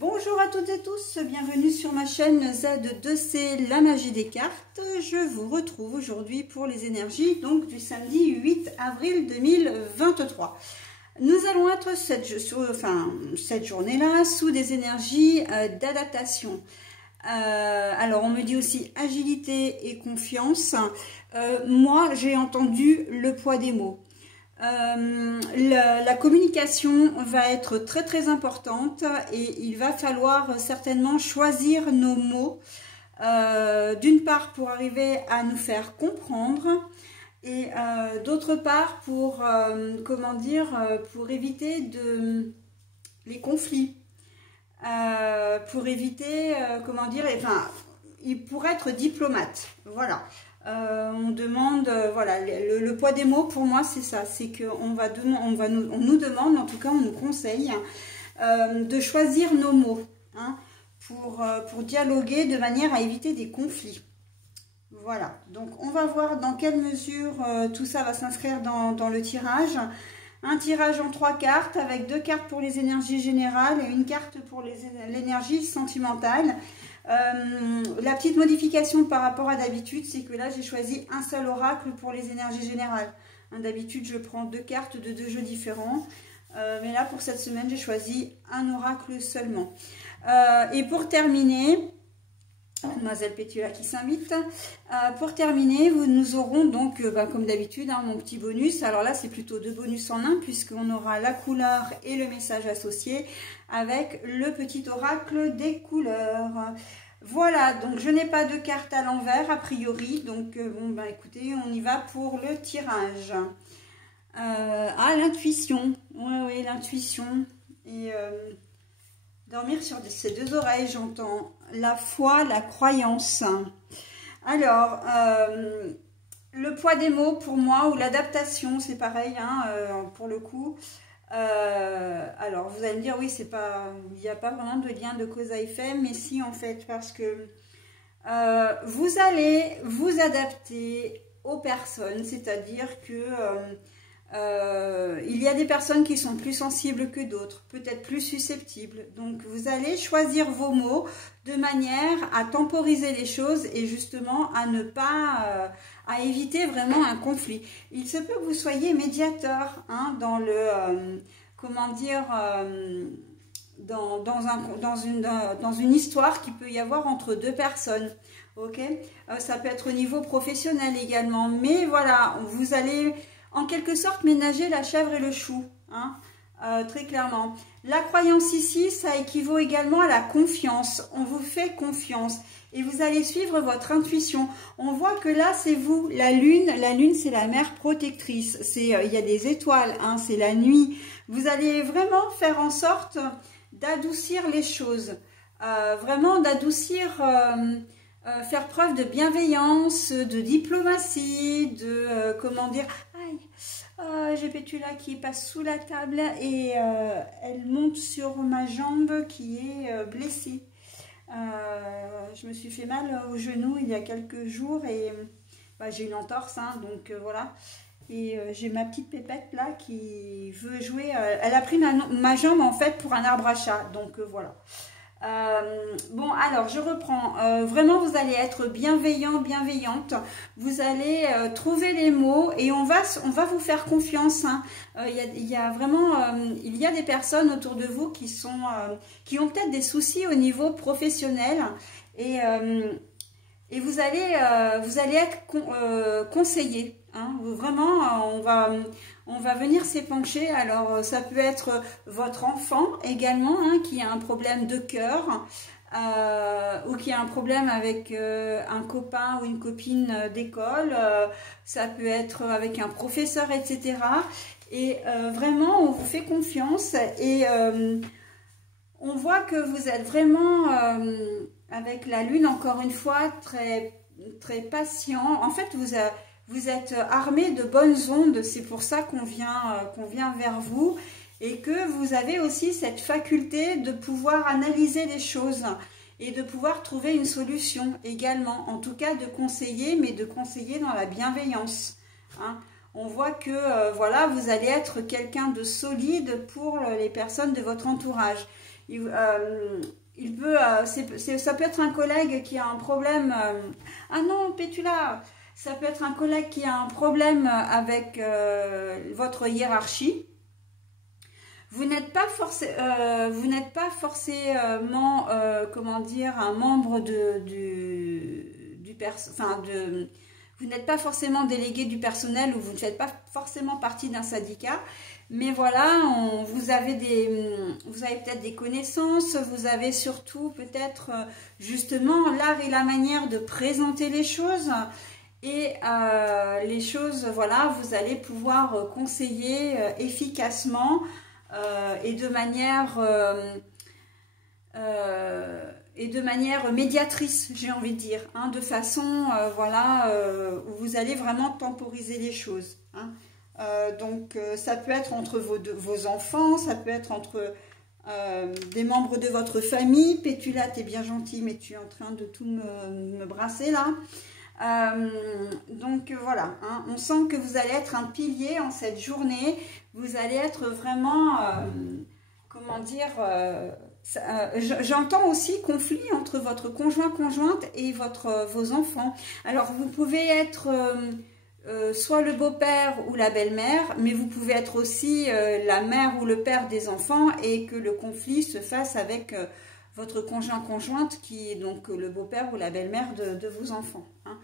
Bonjour à toutes et tous, bienvenue sur ma chaîne Z2C, la magie des cartes. Je vous retrouve aujourd'hui pour les énergies donc du samedi 8 avril 2023. Nous allons être cette journée-là sous des énergies d'adaptation. Alors on me dit aussi agilité et confiance. Moi j'ai entendu le poids des mots. La communication va être très importante et il va falloir certainement choisir nos mots, d'une part pour arriver à nous faire comprendre et d'autre part pour pour éviter les conflits, pour éviter pour être diplomate, voilà. On demande, voilà, le poids des mots pour moi c'est ça, c'est qu'on on nous demande, en tout cas on nous conseille de choisir nos mots hein, pour dialoguer de manière à éviter des conflits. Voilà, donc on va voir dans quelle mesure tout ça va s'inscrire dans le tirage. Un tirage en 3 cartes avec 2 cartes pour les énergies générales et une carte pour l'énergie sentimentale. La petite modification par rapport à d'habitude, c'est que là j'ai choisi un seul oracle pour les énergies générales. D'habitude je prends 2 cartes de 2 jeux différents, mais là pour cette semaine j'ai choisi un oracle seulement. Et pour terminer, Mademoiselle Pétula qui s'invite. Pour terminer, nous aurons donc, comme d'habitude, hein, mon petit bonus. Alors là, c'est plutôt 2 bonus en un, puisqu'on aura la couleur et le message associé avec le petit oracle des couleurs. Voilà, donc je n'ai pas de carte à l'envers, a priori. Donc, écoutez, on y va pour le tirage. L'intuition. Oui, l'intuition. Et... dormir sur ses 2 oreilles, j'entends la foi, la croyance. Alors, le poids des mots pour moi, ou l'adaptation, c'est pareil, hein, pour le coup. Alors, vous allez me dire, oui, c'est pas, il n'y a pas vraiment de lien de cause à effet, mais si, en fait, parce que vous allez vous adapter aux personnes, c'est-à-dire que... il y a des personnes qui sont plus sensibles que d'autres, peut-être plus susceptibles. Donc, vous allez choisir vos mots de manière à temporiser les choses et justement à ne pas, à éviter vraiment un conflit. Il se peut que vous soyez médiateur hein, dans le, dans une histoire qui peut y avoir entre 2 personnes. Ok, ça peut être au niveau professionnel également. Mais voilà, vous allez... en quelque sorte, ménager la chèvre et le chou, hein, très clairement. La croyance ici, ça équivaut également à la confiance. On vous fait confiance et vous allez suivre votre intuition. On voit que là, c'est vous, la lune, c'est la mère protectrice. Il y a des étoiles, hein, c'est la nuit. Vous allez vraiment faire en sorte d'adoucir les choses, vraiment d'adoucir... faire preuve de bienveillance, de diplomatie, de comment dire. Aïe, j'ai Pétula qui passe sous la table et elle monte sur ma jambe qui est blessée. Je me suis fait mal au genou il y a quelques jours et j'ai une entorse, hein, donc voilà. Et j'ai ma petite pépette là qui veut jouer. Elle a pris ma jambe en fait pour un arbre à chat, donc voilà. Bon, alors je reprends. Vraiment, vous allez être bienveillant, bienveillante. Vous allez trouver les mots et on va vous faire confiance. Hein. Il y a des personnes autour de vous qui ont peut-être des soucis au niveau professionnel et vous allez être conseillé. Hein. Vraiment, on va venir s'épancher. Alors, ça peut être votre enfant également, hein, qui a un problème de cœur ou qui a un problème avec un copain ou une copine d'école. Ça peut être avec un professeur, etc. Et vraiment, on vous fait confiance et on voit que vous êtes vraiment, avec la lune, encore une fois, très patient. En fait, vous êtes armé de bonnes ondes, c'est pour ça qu'on vient vers vous et que vous avez aussi cette faculté de pouvoir analyser les choses et de pouvoir trouver une solution également. En tout cas, de conseiller, mais de conseiller dans la bienveillance. Hein. On voit que voilà, vous allez être quelqu'un de solide pour les personnes de votre entourage. Ça peut être un collègue qui a un problème. Ah non, Pétula, ça peut être un collègue qui a un problème avec votre hiérarchie. Vous n'êtes pas forcément, comment dire, un membre vous n'êtes pas forcément délégué du personnel ou vous ne faites pas forcément partie d'un syndicat. Mais voilà, vous avez peut-être des connaissances, vous avez surtout peut-être justement l'art et la manière de présenter les choses. Et les choses, voilà, vous allez pouvoir conseiller efficacement et de manière médiatrice, j'ai envie de dire, hein, de façon, voilà, où vous allez vraiment temporiser les choses, hein. Donc, ça peut être entre vos enfants, ça peut être entre des membres de votre famille. Pétula, tu es bien gentil, mais tu es en train de tout me brasser là. Donc, voilà, hein, on sent que vous allez être un pilier en cette journée. Vous allez être vraiment, comment dire, j'entends aussi conflit entre votre conjointe et vos enfants. Alors, vous pouvez être... soit le beau-père ou la belle-mère, mais vous pouvez être aussi la mère ou le père des enfants et que le conflit se fasse avec votre conjointe qui est donc le beau-père ou la belle-mère de vos enfants, hein.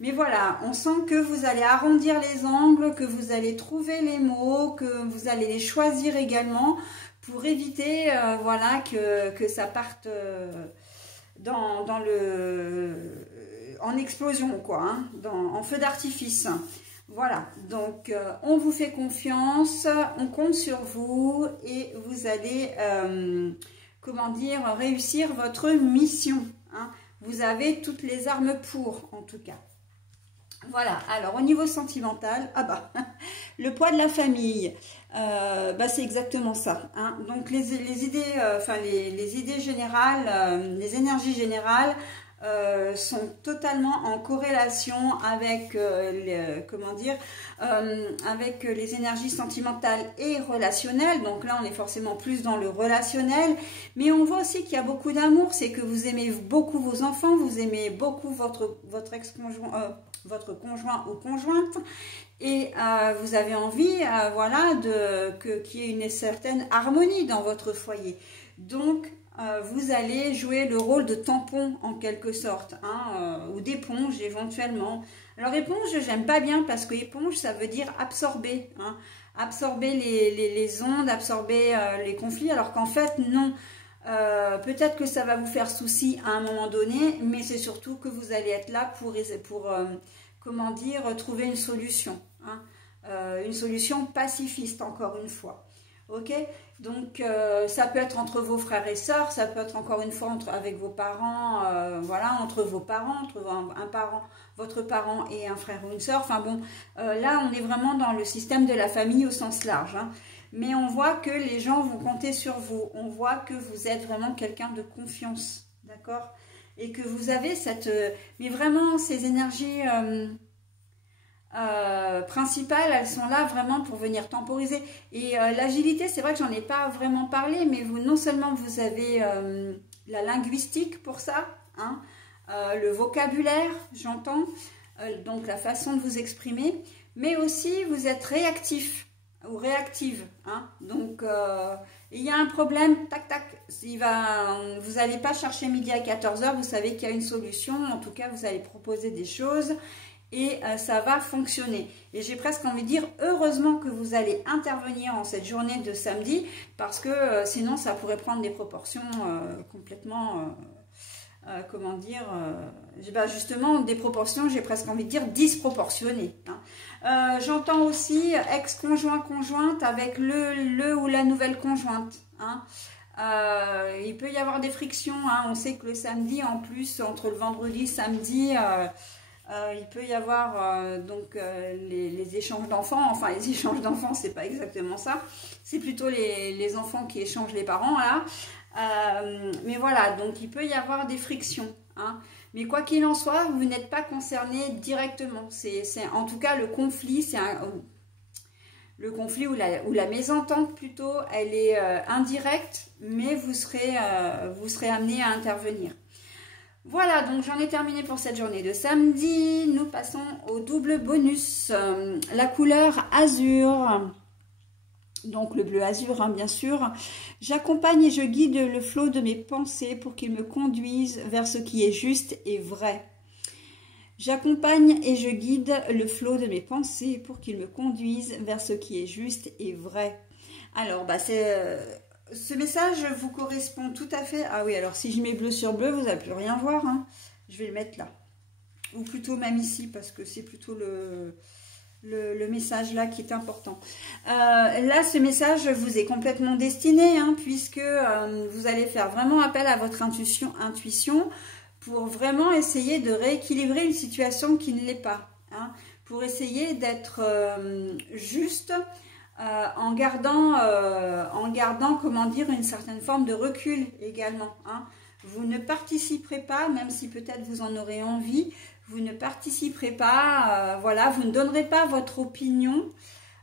Mais voilà, on sent que vous allez arrondir les angles, que vous allez trouver les mots, que vous allez les choisir également pour éviter voilà, que ça parte en explosion, quoi, hein, en feu d'artifice. Voilà, donc on vous fait confiance, on compte sur vous et vous allez, comment dire, réussir votre mission, hein. Vous avez toutes les armes pour, en tout cas. Voilà, alors au niveau sentimental, ah bah, le poids de la famille, bah c'est exactement ça, hein. Donc les idées, les idées générales, les énergies générales, sont totalement en corrélation avec avec les énergies sentimentales et relationnelles. Donc là on est forcément plus dans le relationnel, mais on voit aussi qu'il y a beaucoup d'amour. C'est que vous aimez beaucoup vos enfants, vous aimez beaucoup votre ex-conjoint, votre conjoint ou conjointe, et vous avez envie voilà, qu'il y ait une certaine harmonie dans votre foyer. Donc vous allez jouer le rôle de tampon en quelque sorte, hein, ou d'éponge éventuellement. Alors éponge, j'aime pas bien parce que éponge, ça veut dire absorber, hein, absorber les ondes, absorber les conflits, alors qu'en fait non. Peut-être que ça va vous faire souci à un moment donné, mais c'est surtout que vous allez être là pour comment dire, trouver une solution, hein, une solution pacifiste encore une fois. Ok, donc ça peut être entre vos frères et sœurs, ça peut être encore une fois avec vos parents, voilà, entre vos parents, entre votre parent et un frère ou une sœur. Enfin bon, là on est vraiment dans le système de la famille au sens large, hein. Mais on voit que les gens vont compter sur vous, on voit que vous êtes vraiment quelqu'un de confiance, d'accord, et que vous avez mais vraiment ces énergies principales, elles sont là vraiment pour venir temporiser. Et l'agilité, c'est vrai que j'en ai pas vraiment parlé, mais non seulement vous avez la linguistique pour ça, hein, le vocabulaire, j'entends, donc la façon de vous exprimer, mais aussi vous êtes réactif ou réactive, hein. Donc il y a un problème, tac tac, vous n'allez pas chercher midi à 14 h, vous savez qu'il y a une solution, en tout cas vous allez proposer des choses et ça va fonctionner. Et j'ai presque envie de dire, heureusement que vous allez intervenir en cette journée de samedi, parce que sinon ça pourrait prendre des proportions complètement, comment dire, justement des proportions, j'ai presque envie de dire disproportionnées, hein. J'entends aussi ex-conjoint, conjointe avec le ou la nouvelle conjointe, hein. Il peut y avoir des frictions, hein. On sait que le samedi, en plus, entre le vendredi, samedi, il peut y avoir donc les échanges d'enfants. Enfin, les échanges d'enfants, c'est pas exactement ça. C'est plutôt les enfants qui échangent les parents, là. Mais voilà, donc il peut y avoir des frictions, hein. Mais quoi qu'il en soit, vous n'êtes pas concerné directement. En tout cas, le conflit, le conflit ou la mésentente plutôt, elle est indirecte, mais vous serez amené à intervenir. Voilà, donc j'en ai terminé pour cette journée de samedi. Nous passons au double bonus. La couleur azur, donc le bleu azur, hein, bien sûr. J'accompagne et je guide le flot de mes pensées pour qu'il me conduise vers ce qui est juste et vrai. J'accompagne et je guide le flot de mes pensées pour qu'il me conduise vers ce qui est juste et vrai. Alors, bah ce message vous correspond tout à fait. Ah oui, alors si je mets bleu sur bleu, vous n'allez plus rien voir. Hein. Je vais le mettre là. Ou plutôt même ici, parce que c'est plutôt le message là qui est important. Là, ce message vous est complètement destiné, hein, puisque vous allez faire vraiment appel à votre intuition pour vraiment essayer de rééquilibrer une situation qui ne l'est pas. Hein, pour essayer d'être juste... en gardant, comment dire, une certaine forme de recul également. Hein. Vous ne participerez pas, même si peut-être vous en aurez envie, vous ne participerez pas, voilà, vous ne donnerez pas votre opinion.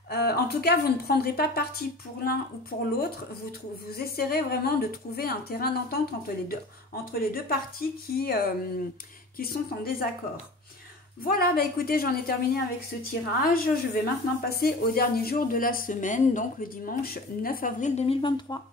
En tout cas, vous ne prendrez pas parti pour l'un ou pour l'autre. Vous essaierez vraiment de trouver un terrain d'entente entre les deux parties qui sont en désaccord. Voilà, bah écoutez, j'en ai terminé avec ce tirage. Je vais maintenant passer au dernier jour de la semaine, donc le dimanche 9 avril 2023.